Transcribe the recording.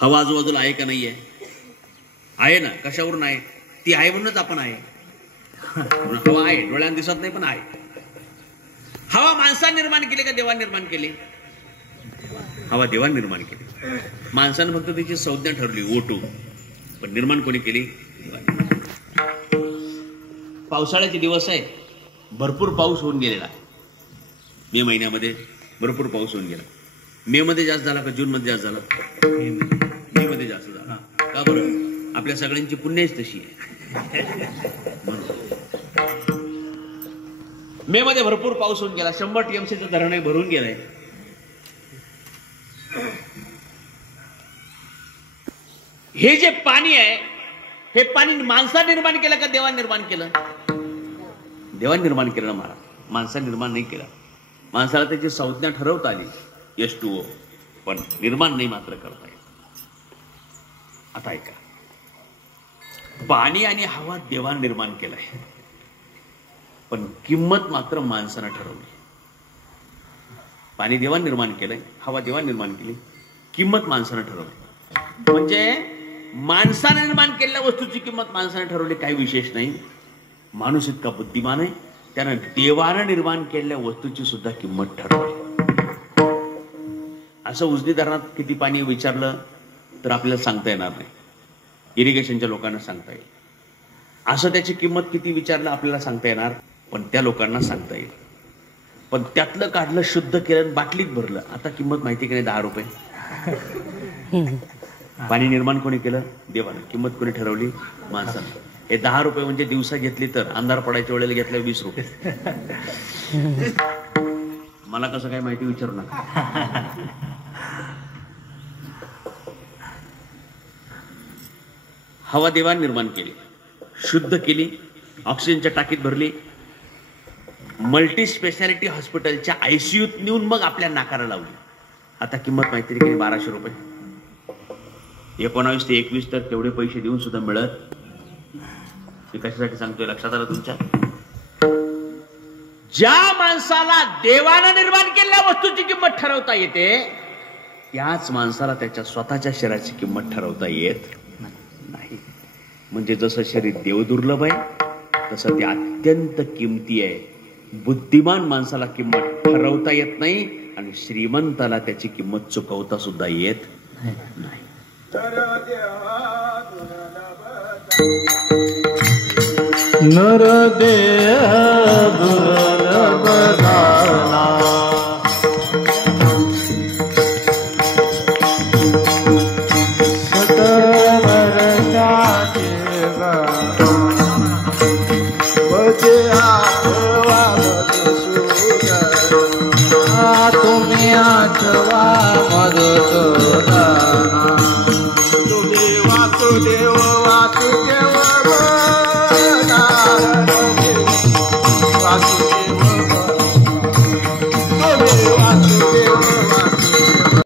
हवा आजूबाजूला आहे का नाही आहे ना. कशावरून आहे? ती आहे म्हणूनच आपण आहे. हवा आहे, डोळ्यांना दिसत नाही पण आहे. हवा माणसाने निर्माण केली का देवाने निर्माण केली? हवा देवाने निर्माण केली. माणसाने फक्त त्याची संज्ञा ठरवली O2, पण निर्माण कोणी केली? पावसाळ्याचे दिवस आहे, भरपूर पाऊस होऊन गेलेला आहे. मे महिन्यामध्ये भरपूर पाऊस होऊन गेला. मे मध्ये जास्त झाला का जून मध्ये जास्त झाला? मे मध्ये जास्त झाला. का बरं? आपल्या सगळ्यांची पुण्याच तशी आहे. मे मध्ये भरपूर पाऊस होऊन गेला. 100 TMCचं धरण भरून गेलंय. हे जे पाणी आहे, हे पाणी माणसाने निर्माण केलं का देवाने निर्माण केलं? देवाने निर्माण केलं ना महाराज, माणसाने निर्माण नाही केलं. माणसाला त्याची संज्ञा ठरवता आली H2O, पण निर्माण नाही मात्र करता येत. आता ऐका, पाणी आणि हवा देवाने निर्माण केलंय, पण किंमत मात्र माणसानं ठरवली. पाणी देवाने निर्माण केलंय, हवा देवाने निर्माण केली, किंमत माणसानं ठरवली. म्हणजे माणसाने निर्माण केलेल्या वस्तूची किंमत माणसाने ठरवली, काही विशेष नाही. माणूस इतका बुद्धिमान आहे, त्यानं देवानं निर्माण केलेल्या वस्तूची सुद्धा किंमत ठरवली. असं उजनी धरणात किती पाणी विचारलं तर आपल्याला सांगता येणार नाही. इरिगेशनच्या लोकांना सांगता येईल. असं त्याची किंमत किती विचारलं आपल्याला सांगता येणार, पण त्या लोकांना सांगता येईल. पण त्यातलं काढलं, शुद्ध केलं, बाटलीत भरलं, आता किंमत माहिती की नाही? 10 रुपये. पाणी निर्माण कोणी केलं? देवानं. किंमत कोणी ठरवली? माणसानं. हे 10 रुपये म्हणजे दिवसा घेतली तर अंधार पडायच्या वेळेला घेतल्या 20 रुपये. मला कसं काय माहिती विचारू नका. हवा देवाने निर्माण केली, शुद्ध केली, ऑक्सिजनच्या टाकीत भरली, मल्टी स्पेशालिटी हॉस्पिटलच्या ICUत नेऊन मग आपल्या नाकाला लावली. आता किंमत माहिती की 1200 रुपये. 19 ते 21 तर तेवढे पैसे देऊन सुद्धा मिळत. मी कशासाठी सांगतोय लक्षात आलं तुमच्या? ज्या माणसाला देवानं निर्माण केलेल्या वस्तूची किंमत ठरवता येते, त्याच माणसाला त्याच्या स्वतःच्या शरीराची किंमत ठरवता येत नाही. म्हणजे जसं शरीर देवदुर्लभ आहे, तसं ते अत्यंत किमती आहे. बुद्धिमान माणसाला किंमत ठरवता येत नाही, आणि श्रीमंताला त्याची किंमत चुकवता सुद्धा येत नाही. नरदेह दुर्लभ झाला, सतवर्षाचे बजे आठवा मधुसूदन, तुम्ही आठवा मधुसूदन.